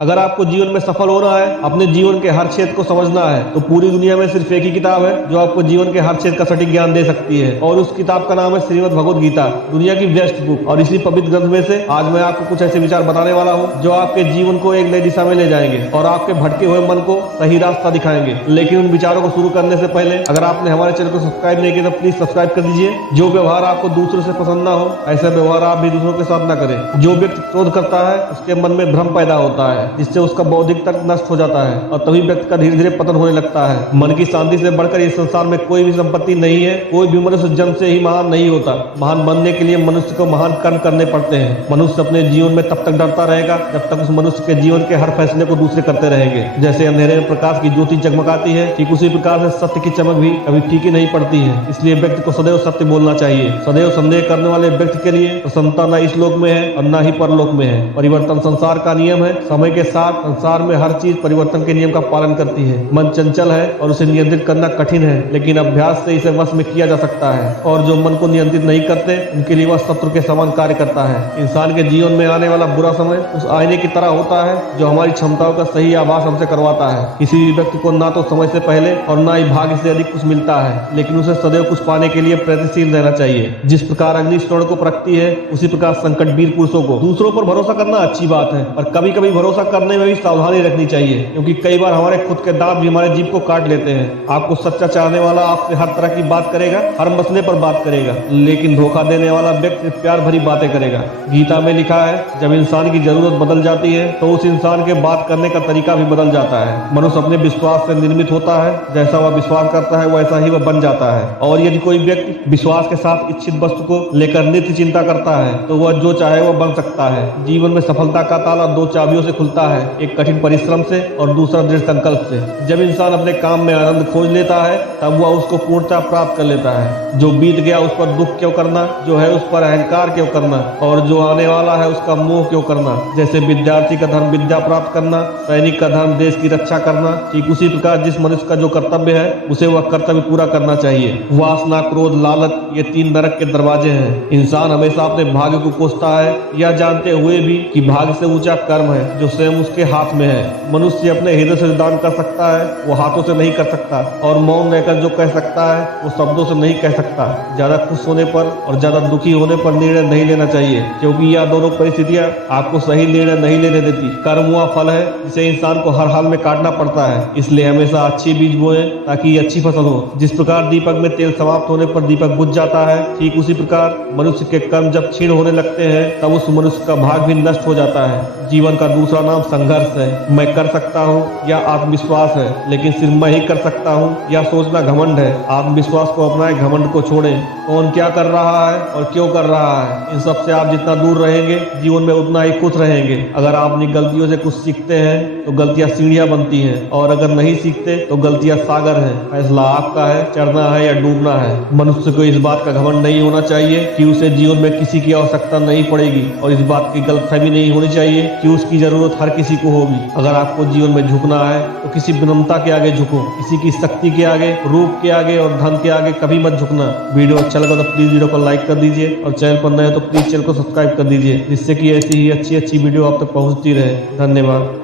अगर आपको जीवन में सफल होना है, अपने जीवन के हर क्षेत्र को समझना है, तो पूरी दुनिया में सिर्फ एक ही किताब है जो आपको जीवन के हर क्षेत्र का सटीक ज्ञान दे सकती है, और उस किताब का नाम है श्रीमद् भगवद गीता, दुनिया की बेस्ट बुक। और इसी पवित्र ग्रंथ में से आज मैं आपको कुछ ऐसे विचार बताने वाला हूँ जो आपके जीवन को एक नई दिशा में ले जाएंगे और आपके भटके हुए मन को सही रास्ता दिखाएंगे। लेकिन उन विचारों को शुरू करने से पहले अगर आपने हमारे चैनल को सब्सक्राइब नहीं किया तो प्लीज सब्सक्राइब कर दीजिए। जो व्यवहार आपको दूसरों से पसंद ना हो, ऐसा व्यवहार आप भी दूसरों के साथ न करें। जो व्यक्ति क्रोध करता है, उसके मन में भ्रम पैदा होता है, जिससे उसका बौद्धिक तर्क नष्ट हो जाता है और तभी व्यक्ति का धीरे धीरे पतन होने लगता है। मन की शांति से बढ़कर इस संसार में कोई भी संपत्ति नहीं है। कोई भी मनुष्य जन्म से ही महान नहीं होता। महान बनने के लिए मनुष्य को महान कर्म करने पड़ते हैं। मनुष्य अपने जीवन में तब तक डरता रहेगा जब तक उस मनुष्य के जीवन के हर फैसले को दूसरे करते रहेंगे। जैसे अंधेरे में प्रकाश की ज्योति जगमगाती है, ठीक उसी प्रकार से सत्य की चमक भी कभी फीकी नहीं पड़ती है। इसलिए व्यक्ति को सदैव सत्य बोलना चाहिए। सदैव संदेह करने वाले व्यक्ति के लिए प्रसन्नता न इस लोक में है और न ही परलोक में है। परिवर्तन संसार का नियम है। समय के साथ संसार में हर चीज परिवर्तन के नियम का पालन करती है। मन चंचल है और उसे नियंत्रित करना कठिन है, लेकिन अभ्यास से इसे वश में किया जा सकता है। और जो मन को नियंत्रित नहीं करते, उनके लिए वह शत्रु के समान कार्य करता है। इंसान के जीवन में आने वाला बुरा समय उस आईने की तरह होता है जो हमारी क्षमताओं का सही आभास हमसे करवाता है। किसी भी व्यक्ति को ना तो समय से पहले और ना ही भाग्य से अधिक कुछ मिलता है, लेकिन उसे सदैव कुछ पाने के लिए प्रयत्नशील रहना चाहिए। जिस प्रकार अग्नि स्वर्ण को परखती है, उसी प्रकार संकट वीर पुरुषों को। दूसरों पर भरोसा करना अच्छी बात है, और कभी कभी भरोसा करने में भी सावधानी रखनी चाहिए, क्योंकि कई बार हमारे खुद के दांत भी हमारे जीभ को काट लेते हैं। आपको सच्चा चाहने वाला आपसे हर तरह की बात करेगा, हर मसले पर बात करेगा, लेकिन धोखा देने वाला व्यक्ति प्यार भरी बातें करेगा। गीता में लिखा है, जब इंसान की जरूरत बदल जाती है तो उस इंसान के बात करने का तरीका भी बदल जाता है। मनुष्य अपने विश्वास से निर्मित होता है। जैसा वह विश्वास करता है वैसा ही वह बन जाता है। और यदि कोई व्यक्ति विश्वास के साथ इच्छित वस्तु को लेकर नित्य चिंता करता है तो वह जो चाहे वह बन सकता है। जीवन में सफलता का ताला दो चाबियों से खुलता है, एक कठिन परिश्रम से और दूसरा दृढ़ संकल्प से। जब इंसान अपने काम में आनंद खोज लेता है तब वह उसको पूर्णता प्राप्त कर लेता है। जो बीत गया उस पर दुख क्यों करना, जो है उस पर अहंकार क्यों करना, और जो आने वाला है उसका मोह क्यों करना। जैसे विद्यार्थी का धर्म विद्या प्राप्त करना, सैनिक का धर्म देश की रक्षा करना, ठीक उसी प्रकार जिस मनुष्य का जो कर्तव्य है उसे वह कर्तव्य पूरा करना चाहिए। वासना, क्रोध, लालच, ये तीन नरक के दरवाजे हैं। इंसान हमेशा अपने भाग्य को कोसता है, यह जानते हुए भी कि भाग्य से ऊंचा कर्म है जो स्वयं उसके हाथ में है। मनुष्य अपने हृदय से दान कर सकता है, वो हाथों से नहीं कर सकता, और मौन रहकर जो कह सकता है वो शब्दों से नहीं कह सकता। ज्यादा खुश होने पर और ज्यादा दुखी होने पर निर्णय नहीं लेना चाहिए, क्योंकि यह दोनों परिस्थितियां आपको सही निर्णय नहीं लेने देती। कर्म वह फल है जिसे इंसान को हर हाल में काटना पड़ता है। इसलिए हमेशा अच्छी बीज बोएं ताकि अच्छी फसल हो। जिस प्रकार दीपक में तेल समाप्त होने पर दीपक बुझ जाता है, ठीक उसी प्रकार मनुष्य के कर्म जब क्षीण होने लगते हैं तब उस मनुष्य का भाग भी नष्ट हो जाता है। जीवन का दूसरा नाम संघर्ष है। मैं कर सकता हूँ या आत्मविश्वास है, लेकिन सिर्फ मैं ही कर सकता हूँ या सोचना घमंड है। आत्मविश्वास को अपनाएं, घमंड को छोड़ें। कौन क्या कर रहा है और क्यों कर रहा है, इन सब से आप जितना दूर रहेंगे जीवन में उतना ही खुश रहेंगे। अगर आप अपनी गलतियों से कुछ सीखते हैं तो गलतियां सीढ़ियां बनती हैं, और अगर नहीं सीखते तो गलतियां सागर हैं। फैसला आपका है, चढ़ना है या डूबना है। मनुष्य को इस बात का घमंड नहीं होना चाहिए कि उसे जीवन में किसी की आवश्यकता नहीं पड़ेगी, और इस बात की गलतफहमी नहीं होनी चाहिए कि उसकी जरूरत हर किसी को होगी। अगर आपको जीवन में झुकना है तो किसी विनम्रता के आगे झुको, किसी की शक्ति के आगे, रूप के आगे और धन के आगे कभी मत झुकना। वीडियो अच्छा लगा तो प्लीज वीडियो को लाइक कर दीजिए, और चैनल पर नए हो तो प्लीज चैनल को सब्सक्राइब कर दीजिए, जिससे कि ऐसी ही अच्छी वीडियो आप तक पहुंचती रहे। धन्यवाद।